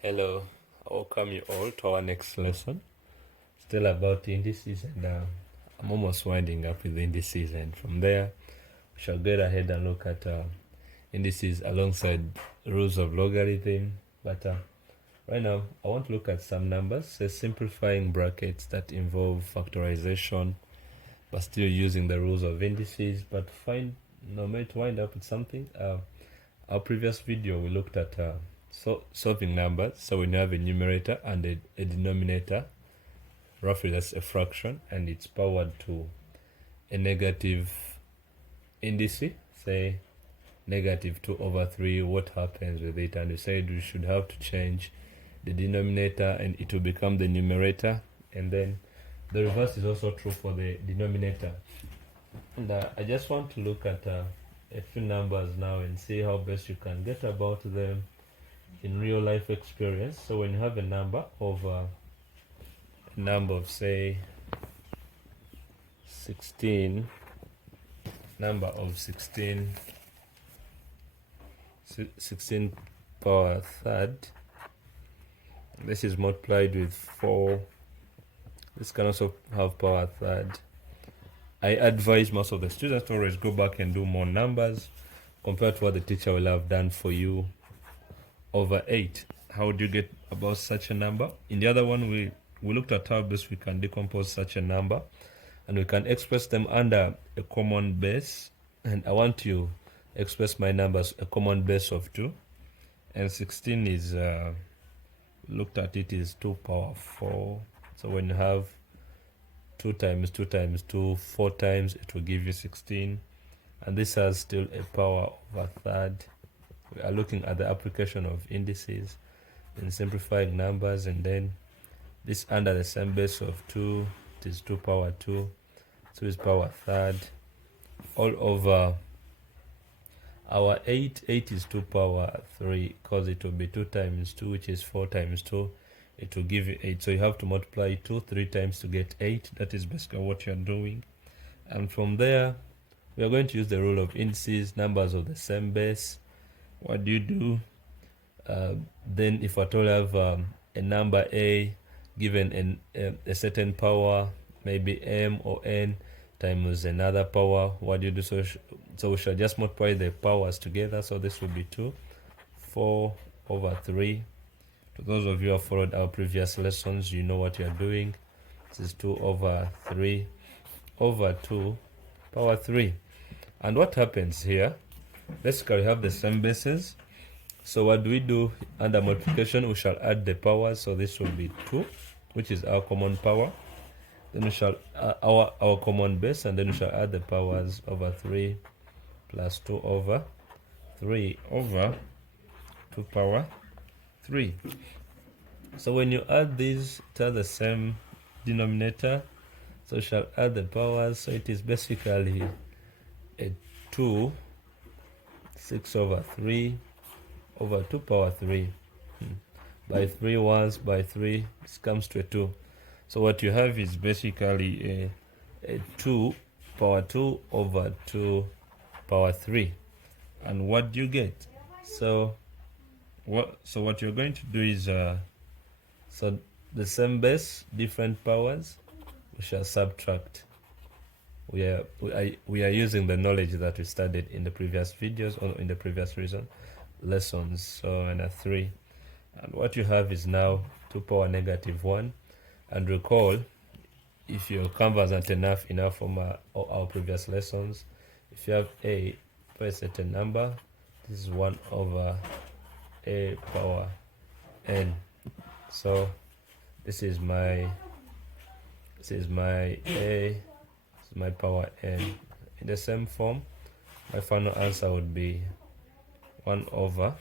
Hello, I welcome you all to our next lesson. Still about indices, and I'm almost winding up with the indices, and from there we shall get ahead and look at indices alongside rules of logarithm. But right now I want to look at some numbers, say simplifying brackets that involve factorization but still using the rules of indices, but to wind up with something. Our previous video we looked at solving numbers. So when you have a numerator and a denominator, roughly that's a fraction, and it's powered to a negative indice, say -2/3, what happens with it? And we said we should have to change the denominator and it will become the numerator, and then the reverse is also true for the denominator. And I just want to look at a few numbers now and see how best you can get about them in real life experience. So when you have a number of say 16, number of 16 power third, this is multiplied with 4. This can also have power third. I advise most of the students to always go back and do more numbers compared to what the teacher will have done for you over 8. How do you get about such a number? In the other one, we looked at how best we can decompose such a number, and we can express them under a common base. And I want to express my numbers a common base of 2, and 16 is looked at it is 2 power 4. So when you have 2 times 2 times 2 4 times, it will give you 16, and this has still a power of a third. We are looking at the application of indices in simplifying numbers, and then this under the same base of 2, it is 2 power 2, so it's power third, all over our 8 is 2 power 3, because it will be 2 times 2, which is 4 times 2, it will give you 8. So you have to multiply 2 3 times to get 8. That is basically what you're doing. And from there we are going to use the rule of indices, numbers of the same base. What do you do? Then if at all have a number a given a certain power, maybe m or n times another power, what do you do? So we shall just multiply the powers together. So this will be 2 4/3. To those of you who have followed our previous lessons, you know what you are doing. This is 2/3/2 power 3. And what happens here, basically we have the same bases. So what do we do? Under multiplication we shall add the powers. So this will be 2, which is our common power. Then we shall our common base, and then we shall add the powers over 3 plus 2/3/2 power 3. So when you add these, it has the same denominator, so we shall add the powers. So it is basically a 2 6/3/2 power 3. By 3 once, by 3, this comes to a 2. So what you have is basically a 2 power 2/2 power 3. And what do you get? So what you're going to do is so the same base, different powers, we shall subtract. We are using the knowledge that we studied in the previous videos or in the previous lessons. So and a 3, and what you have is now 2 power -1. And recall, if you're conversant enough from our previous lessons, if you have a certain number, this is 1/a power n. So this is my a, this is my power n. In the same form, my final answer would be 1/2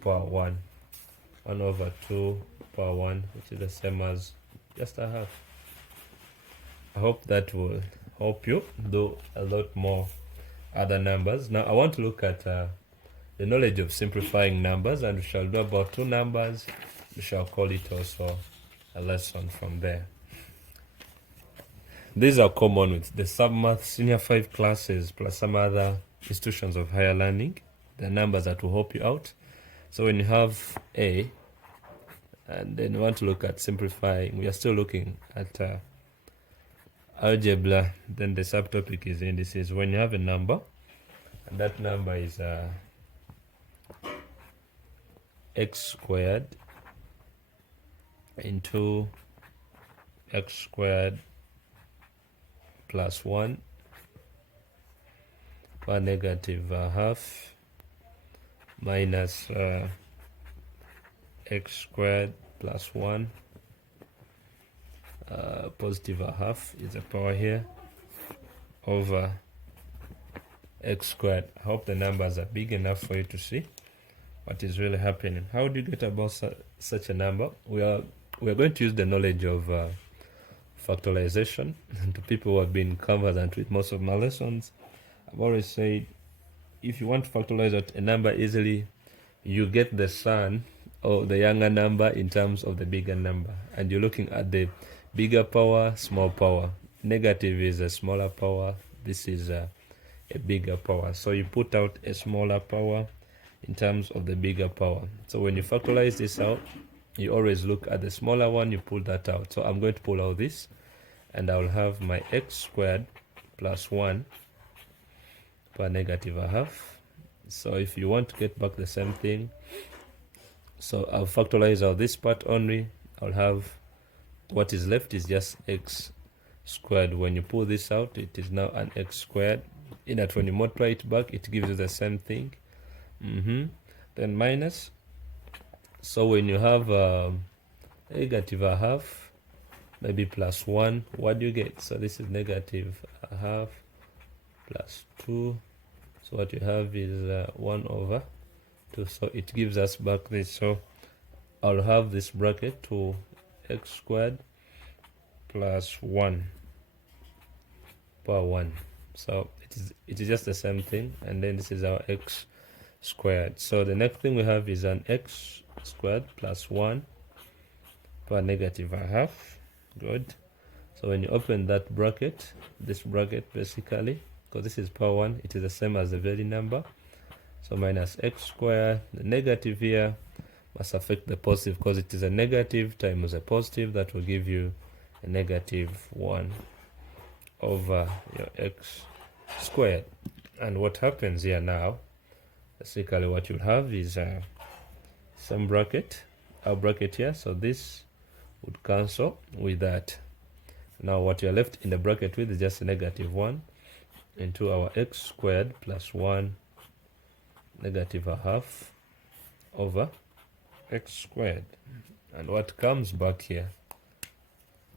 power 1. 1/2 power 1, which is the same as just a half. I hope that will help you do a lot more other numbers. Now I want to look at the knowledge of simplifying numbers, and we shall do about 2 numbers. We shall call it also a lesson from there. These are common with the Submath Senior 5 classes plus some other institutions of higher learning. The numbers that will help you out. So when you have a, and then we want to look at simplifying. We are still looking at algebra. Then the subtopic is indices. When you have a number, and that number is x squared into x squared plus 1 per negative half minus x squared plus 1 positive a half is a power here over x squared. I hope the numbers are big enough for you to see what is really happening. How do you get about such a number? We are going to use the knowledge of factorization. To people who have been conversant with most of my lessons, I've always said if you want to factorize out a number easily, you get the son or the younger number in terms of the bigger number, and you're looking at the bigger power, small power. Negative is a smaller power, this is a bigger power, so you put out a smaller power in terms of the bigger power. So when you factorize this out, you always look at the smaller one, you pull that out. So I'm going to pull out this, and I'll have my x squared plus 1 per negative a half. So if you want to get back the same thing, so I'll factorize out this part only. I'll have what is left is just x squared. When you pull this out, it is now an x squared. In that when you multiply it back, it gives you the same thing. Then minus. So when you have negative a half, maybe plus 1, what do you get? So this is negative a half plus 2. So what you have is 1 over 2. So it gives us back this. So I'll have this bracket to x squared plus 1 per 1. So it is just the same thing, and then this is our x squared. So the next thing we have is an x squared plus 1 per negative a half. Good. So when you open that bracket, this bracket basically, because this is power 1, it is the same as the very number. So minus x squared, the negative here must affect the positive because it is a negative times a positive. That will give you a negative 1 over your x squared. And what happens here now, basically what you'll have is some bracket, our bracket here. So this would cancel with that. Now what you're left in the bracket with is just a negative 1 into our x squared plus 1 negative a half over x squared. And what comes back here,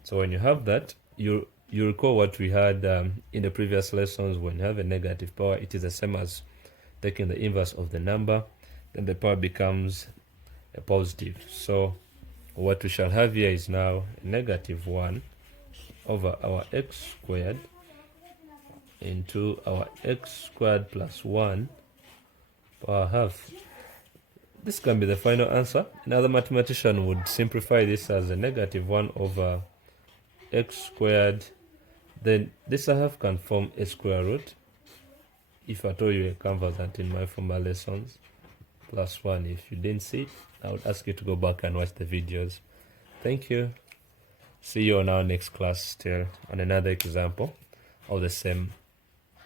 so when you have that, you recall what we had in the previous lessons. When you have a negative power, it is the same as taking the inverse of the number, then the power becomes a positive. So what we shall have here is now a negative 1 over our x squared into our x squared plus 1 per half. This can be the final answer. Another mathematician would simplify this as a negative 1 over x squared. Then this half can form a square root. If I told you a conversant in my former lessons, plus 1. If you didn't see it, I would ask you to go back and watch the videos. Thank you. See you on our next class still on another example of the same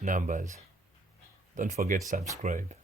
numbers. Don't forget to subscribe.